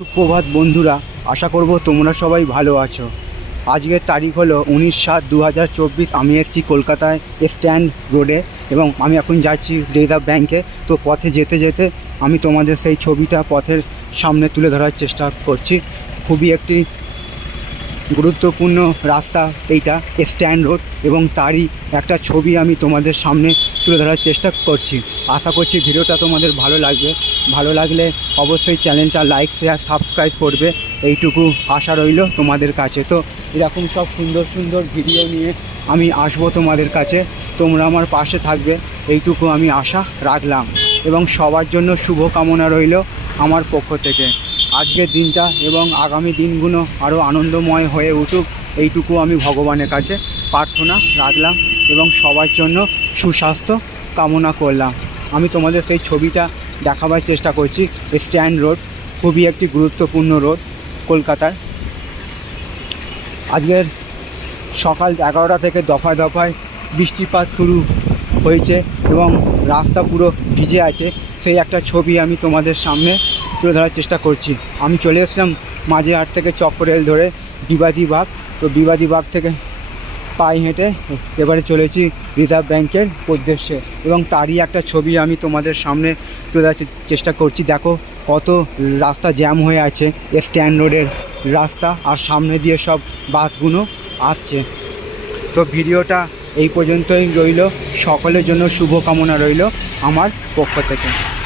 সুপ্রভাত বন্ধুরা, আশা করব তোমরা সবাই ভালো আছো। আজকের তারিখ হলো উনিশ সাত দু হাজার চব্বিশ। আমি এসেছি কলকাতায় স্ট্যান্ড রোডে এবং আমি এখন যাচ্ছি রিজার্ভ ব্যাংকে। তো পথে যেতে যেতে আমি তোমাদের সেই ছবিটা পথের সামনে তুলে ধরার চেষ্টা করছি। খুবই একটি গুরুত্বপূর্ণ রাস্তা এইটা, স্ট্যান্ড রোড এবং তারই একটা ছবি আমি তোমাদের সামনে তুলে ধরার চেষ্টা করছি। আশা করছি ভিডিওটা তোমাদের ভালো লাগবে। ভালো লাগলে অবশ্যই চ্যানেলটা লাইক শেয়ার সাবস্ক্রাইব করবে। এইটুকু আশা রইল তোমাদের কাছে। তো এরকম সব সুন্দর সুন্দর ভিডিও নিয়ে আমি আসব তোমাদের কাছে। তোমরা আমার পাশে থাকবে। এইটুকু আমি আশা রাখলাম। এবং সবার জন্য শুভ কামনা রইল আমার পক্ষ থেকে। আজকের দিনটা এবং আগামী দিনগুলো আরও আনন্দময় হয়ে উঠুক, এইটুকু আমি ভগবানের কাছে প্রার্থনা রাখলাম এবং সবার জন্য সুস্বাস্থ্য কামনা করলাম। আমি তোমাদের সেই ছবিটা দেখাবার চেষ্টা করছি। স্ট্যান্ড রোড, খুবই একটি গুরুত্বপূর্ণ রোড কলকাতার। আজকের সকাল এগারোটা থেকে দফায় দফায় বৃষ্টিপাত শুরু হয়েছে এবং রাস্তা পুরো ভিজে আছে। সেই একটা ছবি আমি তোমাদের সামনে তুলে ধরার চেষ্টা করছি। আমি চলে এসলাম মাঝে হাট থেকে চক্রেল ধরে বিবাদী বাগ। তো বিবাদী বাগ থেকে পায়ে হেঁটে এবারে চলেছি রিজার্ভ ব্যাংকের উদ্দেশ্যে। এবং তারই একটা ছবি আমি তোমাদের সামনে তুলে চে- চেষ্টা করছি। দেখো কত রাস্তা জ্যাম হয়ে আছে স্ট্যান্ড রোডের রাস্তা আর সামনে দিয়ে সব বাসগুলো আসছে। তো ভিডিওটা এই পর্যন্তই রইল। সকলের জন্য শুভকামনা রইল আমার পক্ষ থেকে।